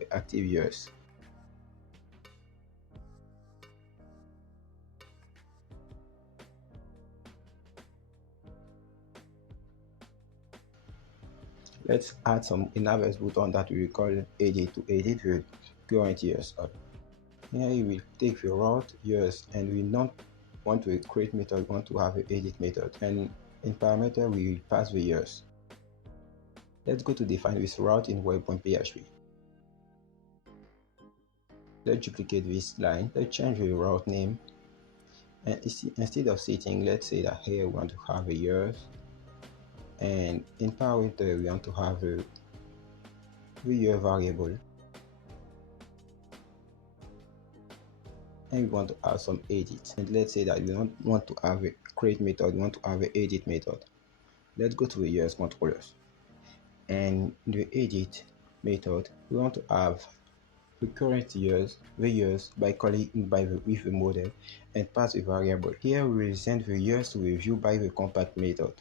the active years. Let's add some inner button that we will call edit to edit the current years. Here you will take the route years, and we don't want to create method, we want to have an edit method, and in parameter we will pass the years. Let's go to define this route in web.php. Let's duplicate this line. Let's change the route name, and instead of setting, let's say that here we want to have a years, and in parameter we want to have a year variable, and we want to add some edit. And let's say that we don't want to have a create method, we want to have an edit method. Let's go to the years controllers, and in the edit method we want to have the current years, the years by calling it with the model, and pass a variable. Here we will send the years to the view by the compact method.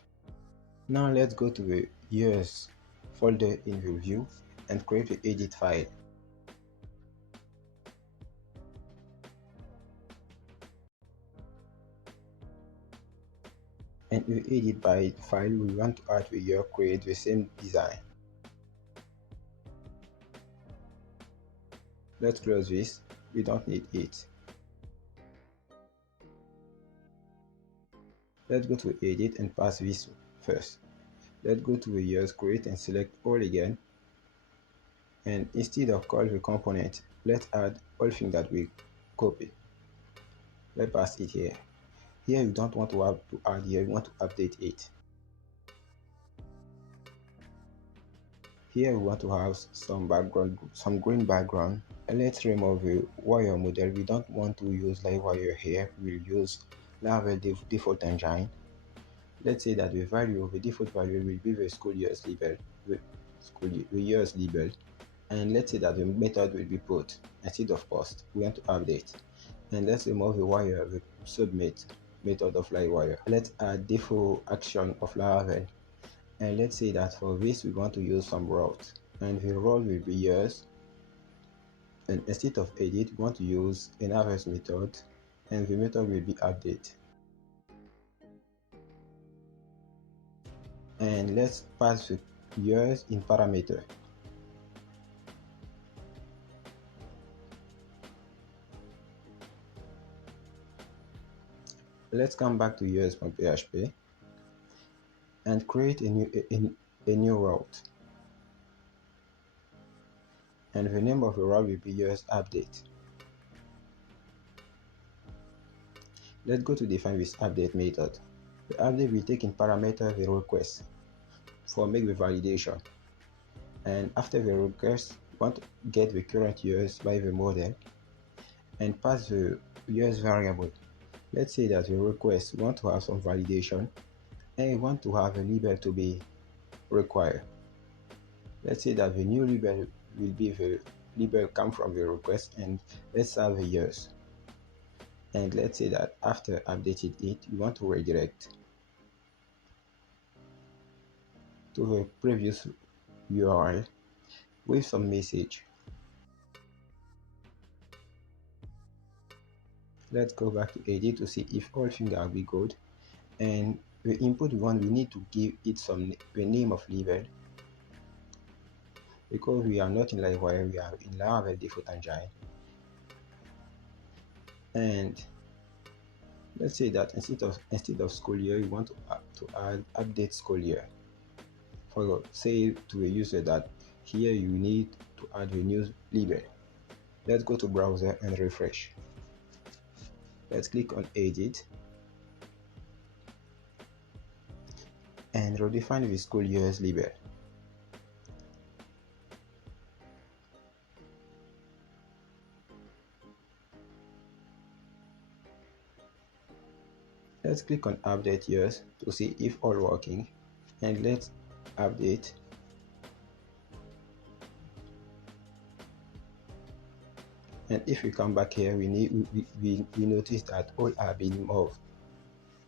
Now let's go to the years folder in the view and create the edit file. And in the edit by file we want to add the year, create the same design. Let's close this, we don't need it. Let's go to edit and pass this first. Let's go to the years, create and select all again, and instead of call the component, let's add all things that we copy. Let's pass it here. Here you don't want to have to add here, you want to update it. Here we want to have some background, some green background, and let's remove the wire model. We don't want to use Livewire here, we'll use Laravel default engine. Let's say that the value of the default value will be the school years label, the years label, and let's say that the method will be put instead of post. We want to update, and let's remove the wire, the submit method of Livewire. Let's add default action of Laravel, and let's say that for this we want to use some route, and the route will be years, and instead of edit we want to use an average method, and the method will be update. And let's pass the years in parameter. Let's come back to years.php and create a new route, and the name of the route will be years update. Let's go to define this update method. The update will take in parameter the request for make the validation, and after the request we want to get the current years by the model and pass the years variable. Let's say that the request want to have some validation, and we want to have a label to be required. Let's say that the new label will be the label come from the request, and let's have the years. And let's say that after updating it, we want to redirect to the previous URL with some message. Let's go back to edit to see if all things are be good, and the input one we need to give it some the name of label, because we are not in Livewire, we are in Laravel default engine. And let's say that instead of school year, we want to add update school year. For say to a user that here you need to add a new label. Let's go to browser and refresh. Let's click on edit and redefine the school year's label. Let's click on update years to see if all working, and let's update. And if we come back here, we notice that all are being moved,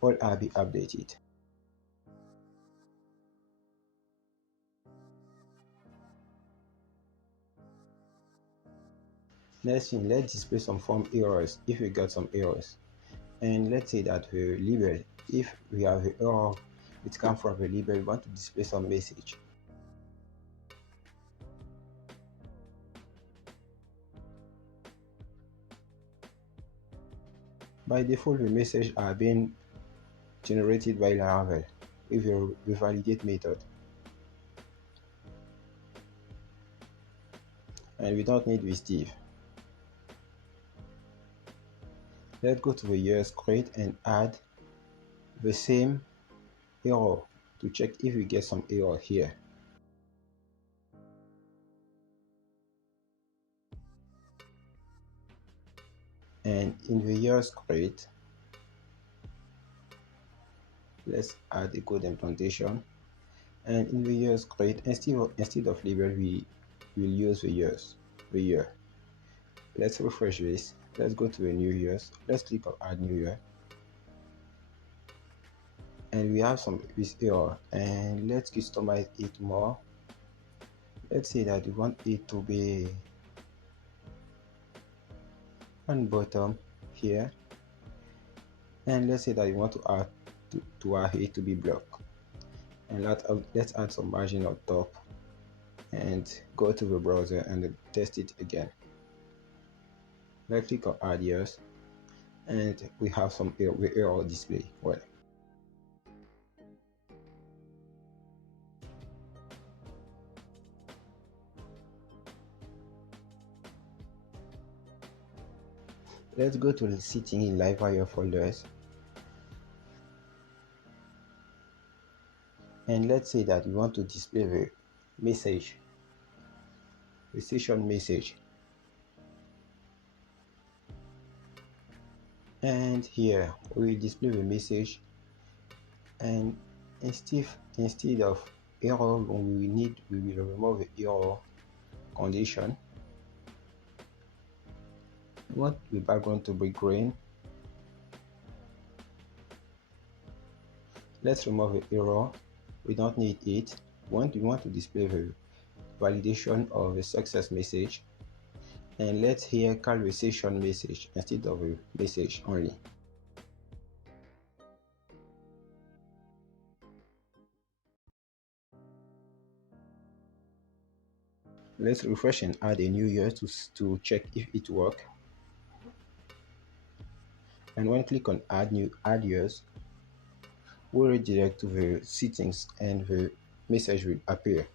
all are being updated. Next thing, let's display some form errors if we got some errors. And let's say that the label, if we have an error, it comes from the label, we want to display some message. By default, the messages are being generated by Laravel with the validate method. And we don't need this div. Let's go to the years create and add the same error to check if we get some error here. And in the years create, let's add a code implementation. And in the years create, instead of label, we will use the year. Let's refresh this. Let's go to a new years. Let's click on add new year. And we have some this error, and let's customize it more. Let's say that we want it to be on bottom here, and let's say that we want to add our it to be block, and let's add some margin on top and go to the browser and test it again. Let's click on add years, and we have some error display. Well, let's go to the setting in Livewire folders, and let's say that we want to display the message, the session message. And here we will display the message, and instead of error, we will remove the error condition. We want the background to be green. Let's remove the error, we don't need it. We want to display the validation of the success message, and let's here call the session message instead of a message only. Let's refresh and add a new year to check if it works. And when click on add years, we'll redirect to the settings and the message will appear.